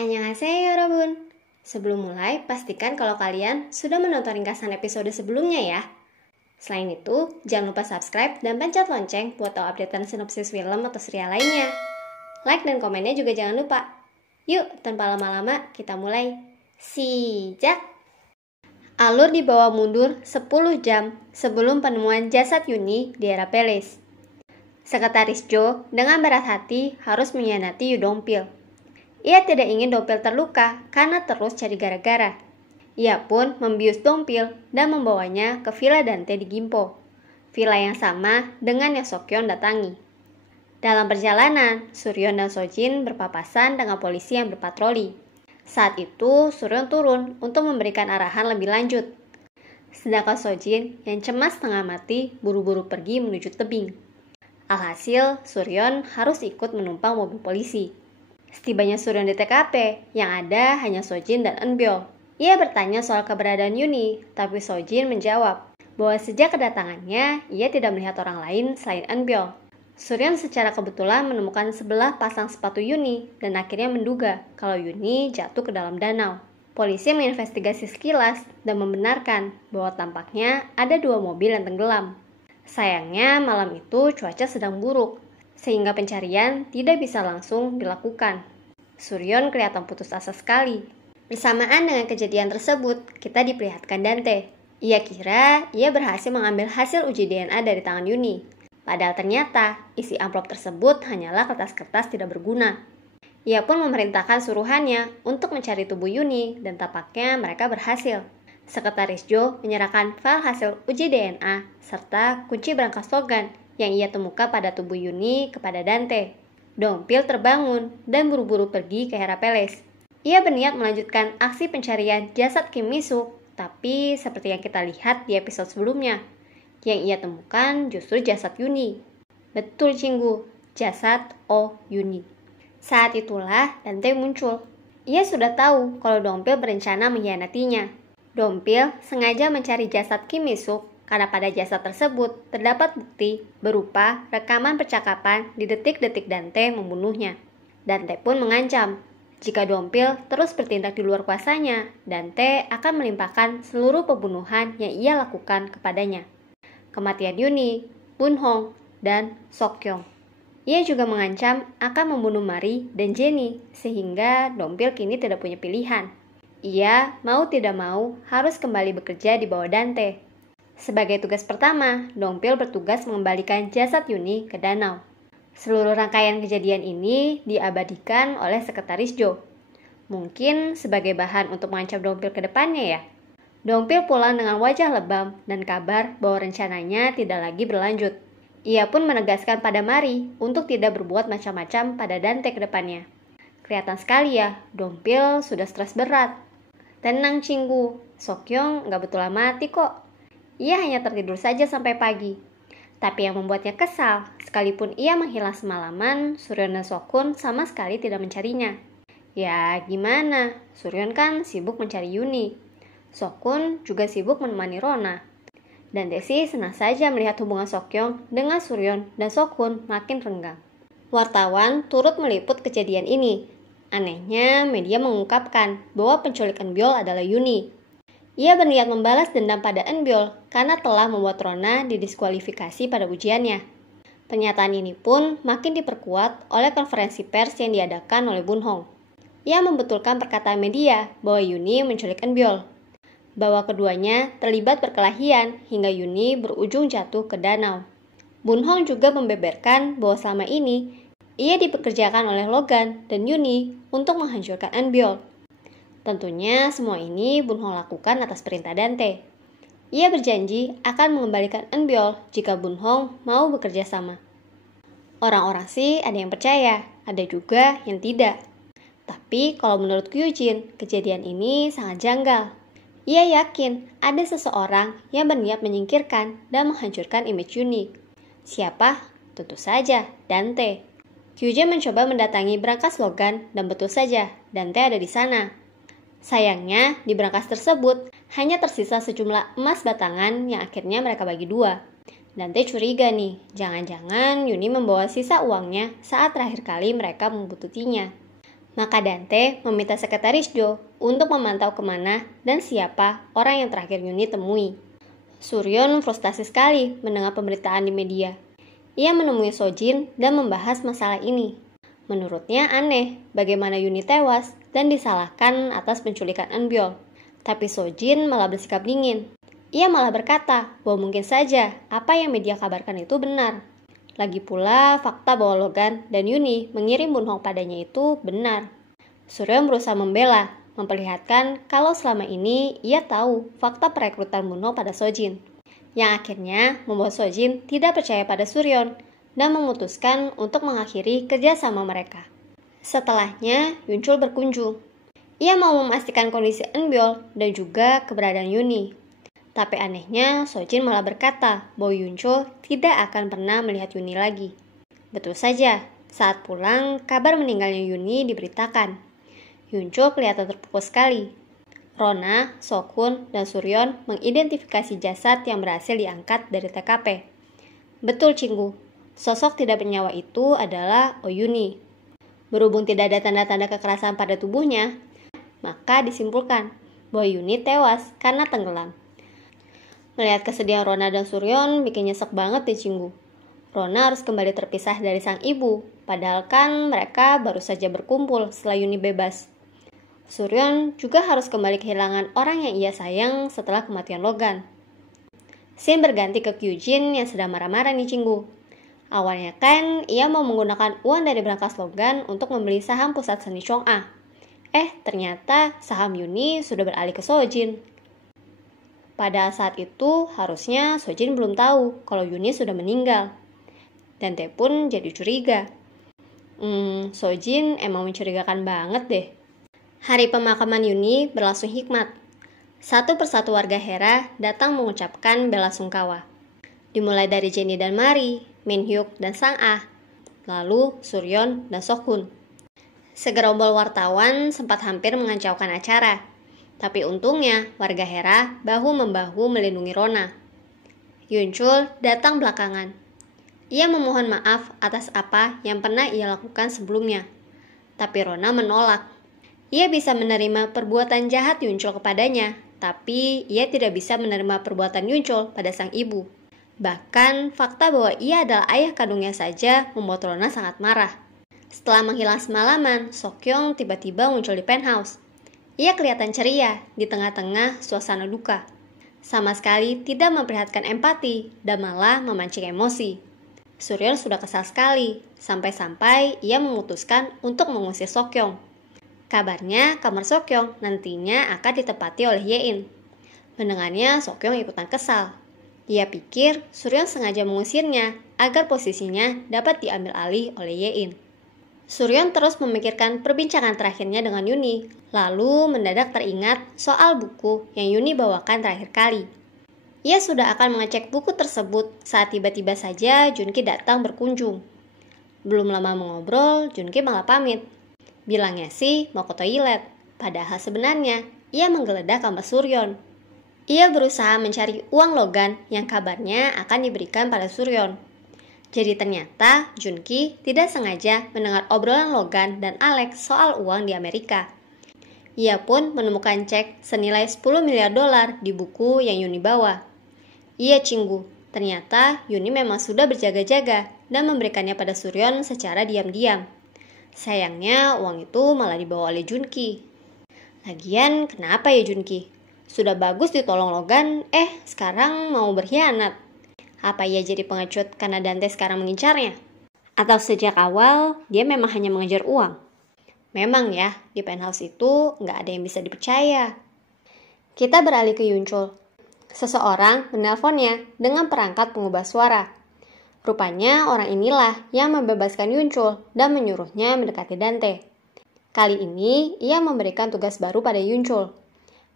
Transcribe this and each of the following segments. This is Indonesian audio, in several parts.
Annyeonghaseyo Yorobun. Sebelum mulai, pastikan kalau kalian sudah menonton ringkasan episode sebelumnya ya. Selain itu, jangan lupa subscribe dan pencet lonceng buat tahu updatean sinopsis film atau serial lainnya. Like dan komennya juga jangan lupa. Yuk, tanpa lama-lama, kita mulai. Sijak! Alur dibawa mundur 10 jam sebelum penemuan jasad Yuni di era Palace. Sekretaris Jo dengan berat hati harus mengkhianati Yu Dongpil. Ia tidak ingin Dongpil terluka karena terus cari gara-gara. Ia pun membius Dongpil dan membawanya ke Villa Dante di Gimpo, villa yang sama dengan yang Sokyeon datangi. Dalam perjalanan, Suryeon dan Sojin berpapasan dengan polisi yang berpatroli. Saat itu, Suryeon turun untuk memberikan arahan lebih lanjut. Sedangkan Sojin yang cemas setengah mati buru-buru pergi menuju tebing. Alhasil, Suryeon harus ikut menumpang mobil polisi. Setibanya Suryeon di TKP, yang ada hanya Sojin dan Eunbyul. Ia bertanya soal keberadaan Yuni, tapi Sojin menjawab bahwa sejak kedatangannya, ia tidak melihat orang lain selain Eunbyul. Suryeon secara kebetulan menemukan sebelah pasang sepatu Yuni dan akhirnya menduga kalau Yuni jatuh ke dalam danau. Polisi menginvestigasi sekilas dan membenarkan bahwa tampaknya ada 2 mobil yang tenggelam. Sayangnya malam itu cuaca sedang buruk, sehingga pencarian tidak bisa langsung dilakukan. Suryeon kelihatan putus asa sekali. Bersamaan dengan kejadian tersebut, kita diperlihatkan Dante. Ia kira ia berhasil mengambil hasil uji DNA dari tangan Yuni. Padahal ternyata isi amplop tersebut hanyalah kertas-kertas tidak berguna. Ia pun memerintahkan suruhannya untuk mencari tubuh Yuni dan tampaknya mereka berhasil. Sekretaris Jo menyerahkan file hasil uji DNA serta kunci berangkas slogan yang ia temukan pada tubuh Yuni kepada Dante. Dongpil terbangun dan buru-buru pergi ke Hera Palace. Ia berniat melanjutkan aksi pencarian jasad Kim Mi-suk, tapi seperti yang kita lihat di episode sebelumnya, yang ia temukan justru jasad Yuni. Betul Cinggu, jasad Yuni. Saat itulah Dante muncul. Ia sudah tahu kalau Dongpil berencana mengkhianatinya. Dongpil sengaja mencari jasad Kim Mi-suk karena pada jasad tersebut terdapat bukti berupa rekaman percakapan di detik-detik Dante membunuhnya. Dante pun mengancam, jika Dongpil terus bertindak di luar kuasanya, Dante akan melimpahkan seluruh pembunuhan yang ia lakukan kepadanya. Kematian Yuni, Bunhong, dan Sokyeon. Ia juga mengancam akan membunuh Mari dan Jenny, sehingga Dongpil kini tidak punya pilihan. Ia mau tidak mau harus kembali bekerja di bawah Dante. Sebagai tugas pertama, Dongpil bertugas mengembalikan jasad Yuni ke danau. Seluruh rangkaian kejadian ini diabadikan oleh Sekretaris Jo. Mungkin sebagai bahan untuk mengancam Dongpil ke depannya ya. Dongpil pulang dengan wajah lebam dan kabar bahwa rencananya tidak lagi berlanjut. Ia pun menegaskan pada Mari untuk tidak berbuat macam-macam pada Dante ke depannya. Kelihatan sekali ya, Dongpil sudah stres berat. Tenang Cinggu, Sokyeon gak betul mati kok. Ia hanya tertidur saja sampai pagi. Tapi yang membuatnya kesal, sekalipun ia menghilang semalaman, Suryeon dan Sokun sama sekali tidak mencarinya. Ya gimana, Suryeon kan sibuk mencari Yuni. Sokun juga sibuk menemani Rona. Dan Desi senang saja melihat hubungan Sokyeon dengan Suryeon dan Sokun makin renggang. Wartawan turut meliput kejadian ini. Anehnya, media mengungkapkan bahwa penculik Eunbyul adalah Yuni. Ia berniat membalas dendam pada Eunbyul karena telah membuat Rona didiskualifikasi pada ujiannya. Pernyataan ini pun makin diperkuat oleh konferensi pers yang diadakan oleh Bunhong. Ia membetulkan perkataan media bahwa Yuni menculik Eunbyul, bahwa keduanya terlibat perkelahian hingga Yuni berujung jatuh ke danau. Bunhong juga membeberkan bahwa selama ini ia dipekerjakan oleh Logan dan Yuni untuk menghancurkan Eunbyul. Tentunya semua ini Bunhong lakukan atas perintah Dante. Ia berjanji akan mengembalikan Eunbyul jika Bunhong mau bekerja sama. Orang-orang sih ada yang percaya, ada juga yang tidak. Tapi kalau menurut Kyujin, kejadian ini sangat janggal. Ia yakin ada seseorang yang berniat menyingkirkan dan menghancurkan image Yuni. Siapa? Tentu saja, Dante. Kyujin mencoba mendatangi berangkas Logan dan betul saja, Dante ada di sana. Sayangnya, di berangkas tersebut hanya tersisa sejumlah emas batangan yang akhirnya mereka bagi 2. Dante curiga nih, jangan-jangan Yuni membawa sisa uangnya saat terakhir kali mereka membutuhkannya. Maka Dante meminta sekretaris Jo untuk memantau kemana dan siapa orang yang terakhir Yuni temui. Suryon frustasi sekali mendengar pemberitaan di media. Ia menemui Sojin dan membahas masalah ini. Menurutnya aneh bagaimana Yuni tewas dan disalahkan atas penculikan Eunbyul. Tapi Sojin malah bersikap dingin. Ia malah berkata bahwa mungkin saja apa yang media kabarkan itu benar. Lagi pula, fakta bahwa Logan dan Yuni mengirim Bunhong padanya itu benar. Suryon berusaha membela, memperlihatkan kalau selama ini ia tahu fakta perekrutan Bunhong pada Sojin. Yang akhirnya membuat Sojin tidak percaya pada Suryon dan memutuskan untuk mengakhiri kerjasama mereka. Setelahnya, Yunchul berkunjung. Ia mau memastikan kondisi Eunbyul dan juga keberadaan Yuni. Tapi anehnya, Sojin malah berkata bahwa Yunchul tidak akan pernah melihat Yuni lagi. Betul saja, saat pulang, kabar meninggalnya Yuni diberitakan. Yunchul kelihatan terpukul sekali. Rona, Sokhun, dan Suryon mengidentifikasi jasad yang berhasil diangkat dari TKP. Betul, Cinggu. Sosok tidak bernyawa itu adalah Yuni. Berhubung tidak ada tanda-tanda kekerasan pada tubuhnya, maka disimpulkan bahwa Yuni tewas karena tenggelam. Melihat kesedihan Rona dan Suryon bikin nyesek banget deh Cinggu. Rona harus kembali terpisah dari sang ibu, padahal kan mereka baru saja berkumpul setelah Yuni bebas. Suryon juga harus kembali kehilangan orang yang ia sayang setelah kematian Logan. Scene berganti ke Kyujin yang sedang marah-marah nih Cinggu. Awalnya kan ia mau menggunakan uang dari brankas Logan untuk membeli saham pusat seni Chong'a. Ternyata saham Yuni sudah beralih ke Sojin. Pada saat itu, harusnya Sojin belum tahu kalau Yuni sudah meninggal. Dante pun jadi curiga. Sojin emang mencurigakan banget deh. Hari pemakaman Yuni berlangsung hikmat. Satu persatu warga Hera datang mengucapkan bela sungkawa. Dimulai dari Jenny dan Mari, Minhyuk dan Sang-ah, lalu Suryon dan Sokhun. Segerombol wartawan sempat hampir mengacaukan acara. Tapi untungnya, warga Hera bahu-membahu melindungi Rona. Yunchul datang belakangan. Ia memohon maaf atas apa yang pernah ia lakukan sebelumnya. Tapi Rona menolak. Ia bisa menerima perbuatan jahat Yunchul kepadanya, tapi ia tidak bisa menerima perbuatan Yunchul pada sang ibu. Bahkan, fakta bahwa ia adalah ayah kandungnya saja membuat Rona sangat marah. Setelah menghilang semalaman, Sokyong tiba-tiba muncul di penthouse. Ia kelihatan ceria di tengah-tengah suasana duka. Sama sekali tidak memperlihatkan empati dan malah memancing emosi. Suryon sudah kesal sekali, sampai-sampai ia memutuskan untuk mengusir Sokyong. Kabarnya kamar Sokyong nantinya akan ditempati oleh Yein. Mendengarnya Sokyong ikutan kesal. Ia pikir Suryon sengaja mengusirnya agar posisinya dapat diambil alih oleh Yein. Suryon terus memikirkan perbincangan terakhirnya dengan Yuni, lalu mendadak teringat soal buku yang Yuni bawakan terakhir kali. Ia sudah akan mengecek buku tersebut saat tiba-tiba saja Junki datang berkunjung. Belum lama mengobrol, Junki malah pamit. Bilangnya sih mau ke toilet, padahal sebenarnya ia menggeledah kamar Suryon. Ia berusaha mencari uang Logan yang kabarnya akan diberikan pada Suryon. Jadi ternyata Junki tidak sengaja mendengar obrolan Logan dan Alex soal uang di Amerika. Ia pun menemukan cek senilai 10 miliar dolar di buku yang Yuni bawa. Iya Cinggu, ternyata Yuni memang sudah berjaga-jaga dan memberikannya pada Suryon secara diam-diam. Sayangnya uang itu malah dibawa oleh Junki. Lagian kenapa ya Junki? Sudah bagus ditolong Logan, sekarang mau berkhianat. Apa ia jadi pengecut karena Dante sekarang mengincarnya? Atau sejak awal dia memang hanya mengejar uang? Memang ya, di penthouse itu nggak ada yang bisa dipercaya. Kita beralih ke Yunchul. Seseorang menelponnya dengan perangkat pengubah suara. Rupanya orang inilah yang membebaskan Yunchul dan menyuruhnya mendekati Dante. Kali ini ia memberikan tugas baru pada Yunchul.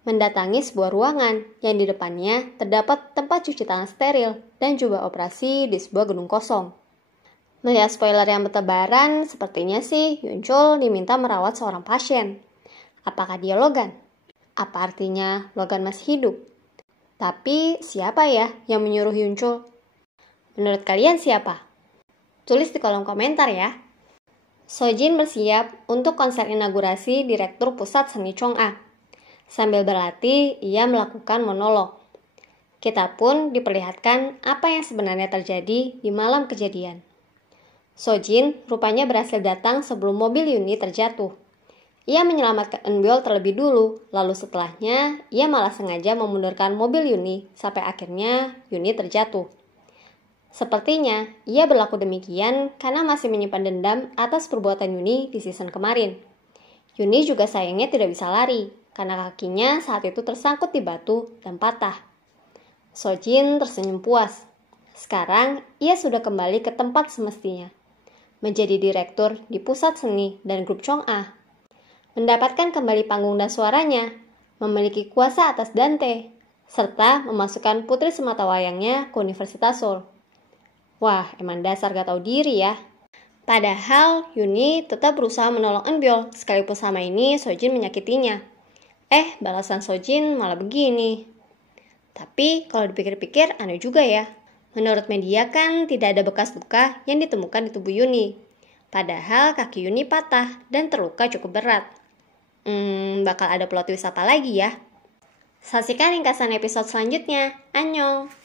Mendatangi sebuah ruangan yang di depannya terdapat tempat cuci tangan steril dan jubah operasi di sebuah gedung kosong. Melihat spoiler yang bertebaran, sepertinya sih Yunchul diminta merawat seorang pasien. Apakah dia Logan? Apa artinya Logan masih hidup? Tapi siapa ya yang menyuruh Yunchul? Menurut kalian siapa? Tulis di kolom komentar ya. Sojin bersiap untuk konser inaugurasi Direktur Pusat Seni Chong'a. Sambil berlatih, ia melakukan monolog. Kita pun diperlihatkan apa yang sebenarnya terjadi di malam kejadian. Sojin rupanya berhasil datang sebelum mobil Yuni terjatuh. Ia menyelamatkan Eunbyul terlebih dulu, lalu setelahnya ia malah sengaja memundurkan mobil Yuni sampai akhirnya Yuni terjatuh. Sepertinya ia berlaku demikian karena masih menyimpan dendam atas perbuatan Yuni di season kemarin. Yuni juga sayangnya tidak bisa lari karena kakinya saat itu tersangkut di batu dan patah. Sojin tersenyum puas. Sekarang ia sudah kembali ke tempat semestinya, menjadi direktur di Pusat Seni dan Grup Chong'a. Mendapatkan kembali panggung dan suaranya, memiliki kuasa atas Dante, serta memasukkan putri sematawayangnya ke Universitas Seoul. Wah, emang dasar gak tahu diri ya. Padahal Yuni tetap berusaha menolong Eunbyul, sekalipun selama ini Sojin menyakitinya. Balasan Sojin malah begini. Tapi kalau dipikir-pikir aneh juga ya. Menurut media kan tidak ada bekas luka yang ditemukan di tubuh Yuni. Padahal kaki Yuni patah dan terluka cukup berat. Bakal ada plot twist apa lagi ya? Saksikan ringkasan episode selanjutnya. Annyeong!